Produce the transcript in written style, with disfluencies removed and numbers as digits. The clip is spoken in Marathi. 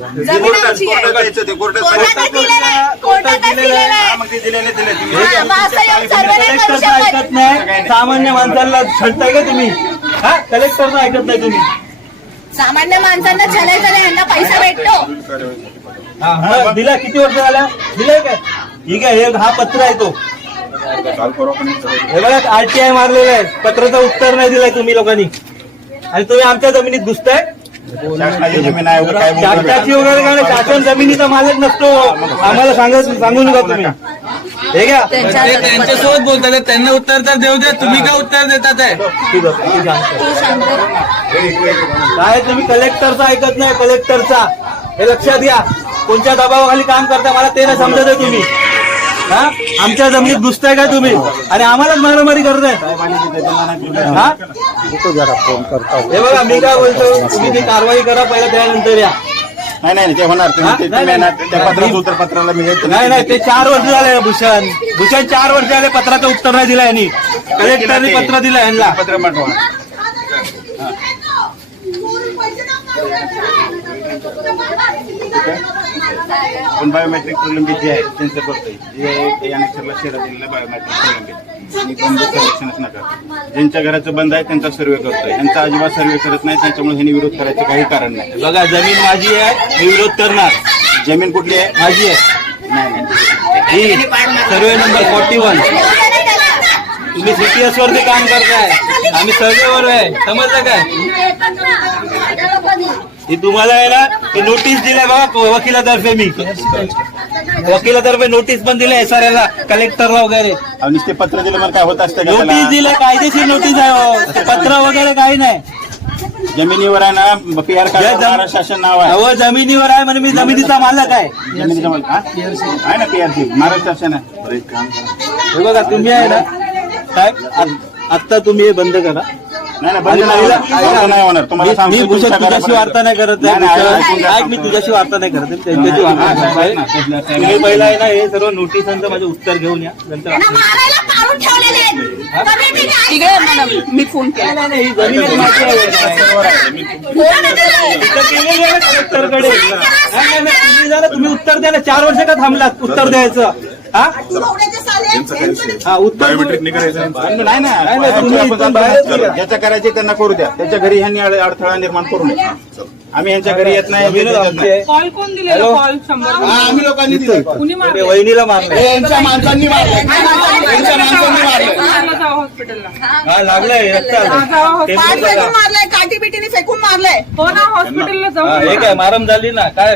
जमीन आमची आहे. कोर्टात दिलेलं आहे. कोर्टातच दिलेलं आहे. असं येऊन सर्व नाही करू कलेक्टरचं ऐकत शकत. नाही, सामान्य माणसाला छळताय का तुम्ही? हा, कलेक्टरचं ऐकत नाही तुम्ही. सामान्य माणसांना छळायचं नाही, यांना पैसा भेटतो. हा, मग दिला किती वर्ष झाला? दिलंय काय? ठीक आहे, हा पत्र आहे तो. हे बघा, RTI मारलेलं आहे, पत्राचं उत्तर नाही दिलंय तुम्ही लोकांनी, आणि तुम्ही आमच्या जमिनीत घुसताय. शासनाची जमीन आहे वगैरे काय शासनाची वगैरे काय नाही, शासन जमिनीचा मालक नसतो. आम्हाला सांगू नका तुम्ही. हे घ्या, त्यांच्यासोबत बोलतात, त्यांना उत्तर तर देऊ दे, तुम्ही का उत्तर देतात आहे? तू सांगतो. काय तुम्ही कलेक्टरचा ऐकत नाही, कलेक्टरचा. हे लक्षात घ्या. कोणत्या दबावाखाली काम करता मला ते नाही समजत आहे तुम्ही. हा, आमच्या जमिनीत घुसताय का तुम्ही, आणि आम्हालाच मारामारी करताय. हा, हे बघा, मी काय बोलतो, तुम्ही ती कारवाई करा पहिला, त्यानंतर या. नाही ते होणार. त्या पत्राचं उत्तर पत्राला मी नाही ते 4 वर्ष झाले. भूषण 4 वर्ष झाले पत्राचं उत्तर नाही दिलं यांनी. कलेक्टरने पत्र दिलं यांना. पत्र पाठवा. पण बायोमेट्रिक प्रलंबित जे आहे त्यांचं करतोय, जे अनेक्षरला शहरात दिलेलं बायोमेट्रिक प्रलंबित आणि बंद कलेक्शनच नका. ज्यांच्या घराचं बंद आहे त्यांचा सर्वे करतोय, यांचा अजिबात सर्वे करत नाही, त्याच्यामुळे ह्यांनी विरोध करायचं काही कारण नाही. बघा, जमीन माझी आहे, मी विरोध करणार. जमीन कुठली आहे? माझी आहे. नाही ही सर्वे नंबर 41. तुम्ही CTS वरती काम करताय, आम्ही सर्वेवर आहे, समजलं काय? ही तुम्हाला आहे ना, ते नोटीस दिलाय बघा वकिलातर्फे. मी वकिलातर्फे नोटीस पण दिले SRA ला, कलेक्टरला वगैरे. आणि ते पत्र दिलं मला काय होत असतं का नोटीस त्याला? दिले, कायदेशीर नोटीस आहे हो. ते पत्र वगैरे काही नाही. जमिनीवर आहे ना PR कार्ड शासन नाव आहे. अहो, जमिनीवर आहे म्हणजे मी जमिनीचा मालक आहे. जमिनीचा मालक आहे ना PRC महाराष्ट्र शासन आहे. हे बघा, तुम्ही आहे ना काय, आता तुम्ही हे बंद करा. नाही बंद नाही होणार. तुम्हाला मी सांगतो, भूषण तुमच्या तुझ्याशी वार्ता नाही करत आहे. नाही, मी तुझ्याशी वार्ता नाही करत आहे. त्यांच्याशी वार्ता आहे. तुम्ही पहिला आहे ना हे सर्व नोटिसांचं माझे उत्तर घेऊन या, नंतर यांना मारायला काढून ठेवलेले आहेत. कमिटीने तिकडे मी फोन केला. नाही, ही जमीन माझी आहे. उत्तर केलेली आहे कलेक्टरकडे. तुम्ही जरा तुम्ही उत्तर द्या ना. 4 वर्ष का थांबलात उत्तर द्यायचं? हा, उत्तर बायोमेट्रिक नाही करायचं. नाही नाही, तुम्ही इथून बाहेरच निघा. ज्याच्या करायचे त्यांना करू द्या. त्याच्या घरी ह्यांनी अडथळा निर्माण करू नये. आम्ही यांच्या घरी येत नाही. जमीन आमची आहे. कॉल कोण दिलेला? कॉल 100. आम्ही लोकांनी दिलं. कुणी ते मारलं? वहिनीला मारलं. यांच्या माणसांनी मारलं. यांच्या माणसांनी मारलं. जावा हॉस्पिटलला. हा, लागलंय रक्त आलंय. जावा टेम्पो हॉस्पिटलला. बघा. मारलाय, काठी बिटीने फेकून मारलाय. हो ना, हॉस्पिटलला हा, जाऊ. हे काय मारम झाली ना, काय